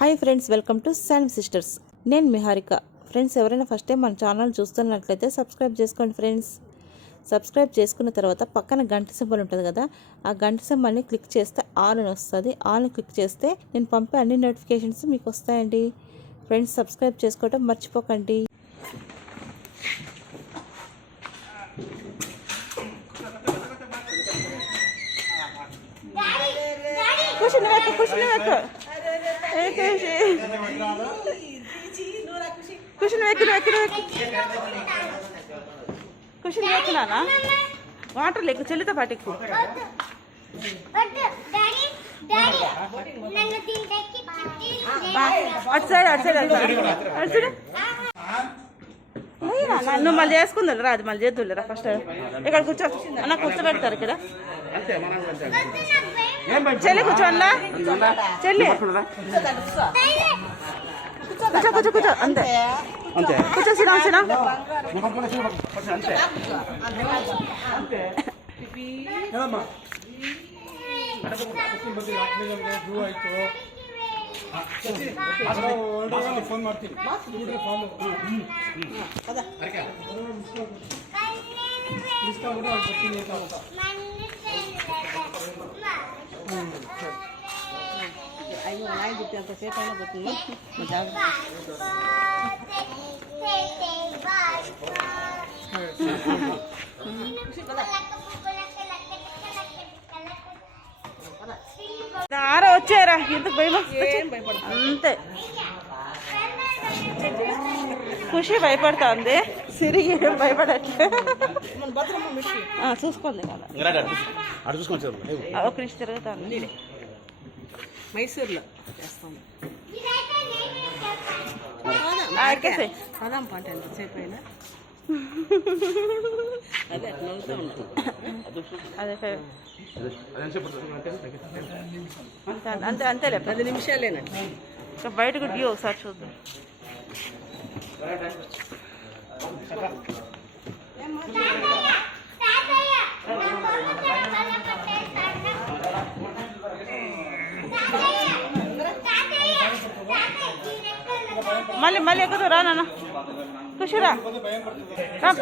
Hi friends, welcome to Shanvi sisters. నేను మిహారిక. Friends, ఎవరైనా first time మన ఛానల్ చూస్తున్నట్లయితే సబ్స్క్రైబ్ చేసుకోండి ఫ్రెండ్స్. సబ్స్క్రైబ్ చేసుకున్న తర్వాత పక్కన గంట సింబల్ ఉంటుంది కదా, ఆ గంట సింబల్ని క్లిక్ చేస్తే ఆల్ అని వస్తుంది. ఆల్ని క్లిక్ చేస్తే నేను పంపే అన్ని నోటిఫికేషన్స్ మీకు వస్తాయండి. ఫ్రెండ్స్, సబ్స్క్రైబ్ చేసుకోవడం మర్చిపోకండి. కుషన్ వేస్తున్నానా? వాటర్ లేకు, చెల్లితో పాటు ఎక్కువ. అటు సైడ్ నువ్వు మళ్ళీ చేసుకుందా రా, అది మళ్ళీ చేద్దురా. ఫస్ట్ ఇక్కడ కూర్చో అన్న, కూర్చోబెడతారు ఇక్కడ. చెల్లి కూర్చోన్నా, చెల్లి కూర్చో అంతే కూర్చో. సినా ಫೋನ್ ಮಾಡ್ತೀನಿ. ಅಯ್ಯೋ ಆಗಿತ್ತು ಅಂತ ಸೇಫ್ ಗೊತ್ತಿಲ್ಲ. ఆరో వచ్చారా, ఎందుకు భయం? అంతే. ఖుషి భయపడుతుంది, సిరిగి ఏం భయపడట్లే. చూసుకోండి ఒక నిమిషం తిరుగుతాను. మైసూర్లో చేస్తాం. అదాం పంట ఎంతసేపు అయినా అదే అంతే అంతేలే. 10 నిమిషాలేనండి. ఇంకా బయటకు డ్యూ ఒకసారి చూద్దాం. మళ్ళీ ఎక్కువ రా నాన్న. ఖుషిరా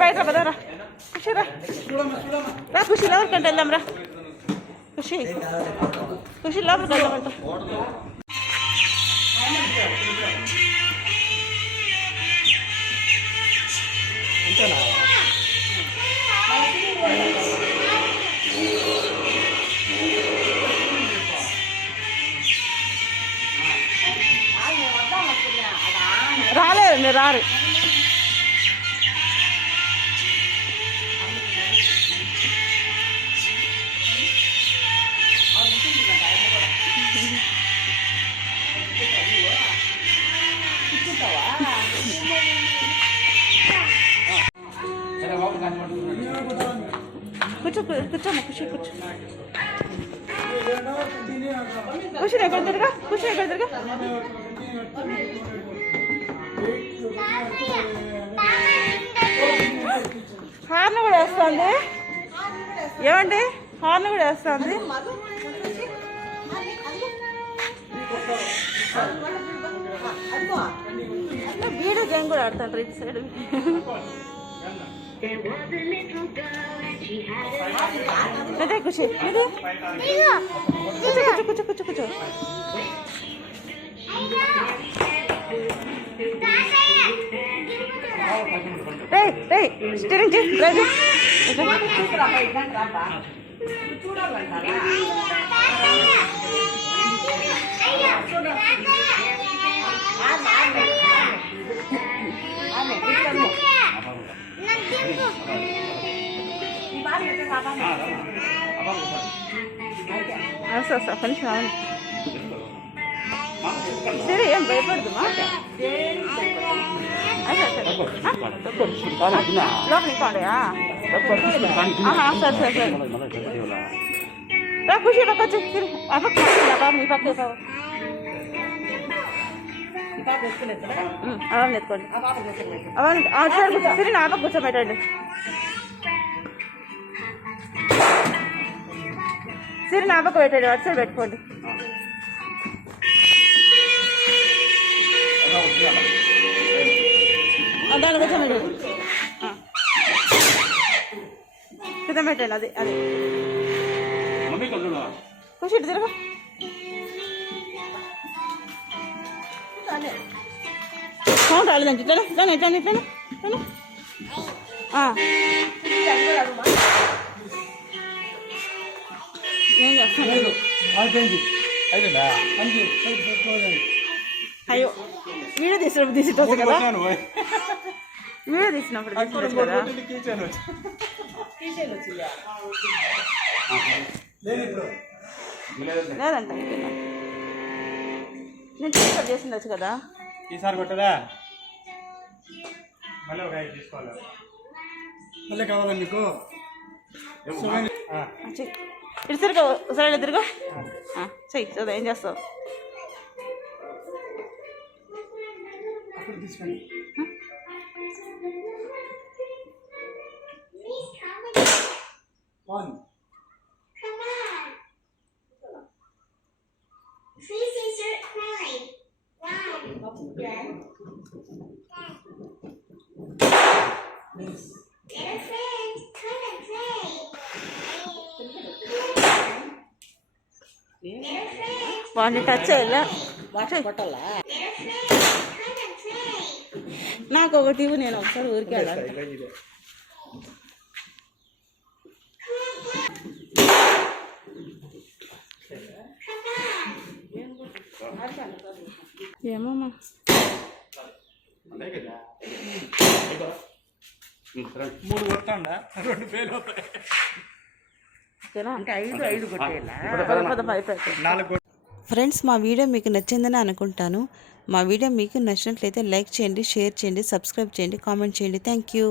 బయట పదరా. ఖుషిరా ఖుషి లోపలికంటే వెళ్దాం రా. ఖుషి లోపలికి వెళ్దామంట. రాలేదు, మీరు రారు. కూర్చోమ్మా, ఖుషి కూర్చో. ఖుషి ఎక్కడ తిరగా, ఖుషి ఎక్కడ తిరగా. హార్న్ కూడా వేస్తుంది. ఏమండి, హార్న్ కూడా వేస్తుంది. వీడియో గేమ్ కూడా ఆడుతుంటారు ఇటు సైడ్. అదే ఖుషి, కూర్చో. Steering drive. కొంచెం సరే, ఏం భయపడదుమా. లోపలికి పోండియా? సరే రా. ఖుషి పక్క వచ్చి ఆ పక్క బాబు, ఈ పక్క అవన్నీ ఎత్తుకోండి. అవన్నీ అటు సైడ్ కూర్చో. సరే, నా పక్క కూర్చోబెట్టండి. సరే, నా పక్క పెట్టండి, అటు సైడ్ పెట్టుకోండి. కూర్చోమని కింద పెట్టండి. అది అది కొంచెం ఇటు తిరగ. సౌండ్ రాలేదండి. ఇట్లా ఇట్లా ఇట్లా ఇట్లా ఇట్లా. నేను చేస్తాను. అయ్యో వీడియో తీసినప్పుడు తీసి కదా, వీడియో తీసినప్పుడు తీసుకోవచ్చు కదా. లేదంట నేను తీసుకొని చేసిండొచ్చు కదా. ఈసారి కొట్టదా మళ్ళీ ఒక 5 తీసుకోవాలి. మళ్ళీ కావాలా మీకు? ఇటు తిరుగు, సైడ్ తిరుగు. చెయ్యి చదువు. ఏం చేస్తావు? తీసుకోండి. వాడిని టచ్ చేయాలా? నాకు ఒకటి ఇవ్వు, నేను ఒకసారి ఊరికి వెళ్ళాలి. ఏమమ్మా 3 కొట్టండా 2 ఫెయిల్ అవుతాయి. అంటే 5 కొట్టేయాలా? ఫ్రెండ్స్, మా వీడియో మీకు నచ్చిందని అనుకుంటాను. మా వీడియో మీకు నచ్చినట్లయితే లైక్ చేయండి, షేర్ చేయండి, సబ్స్క్రైబ్ చేయండి, కామెంట్ చేయండి. Thank you.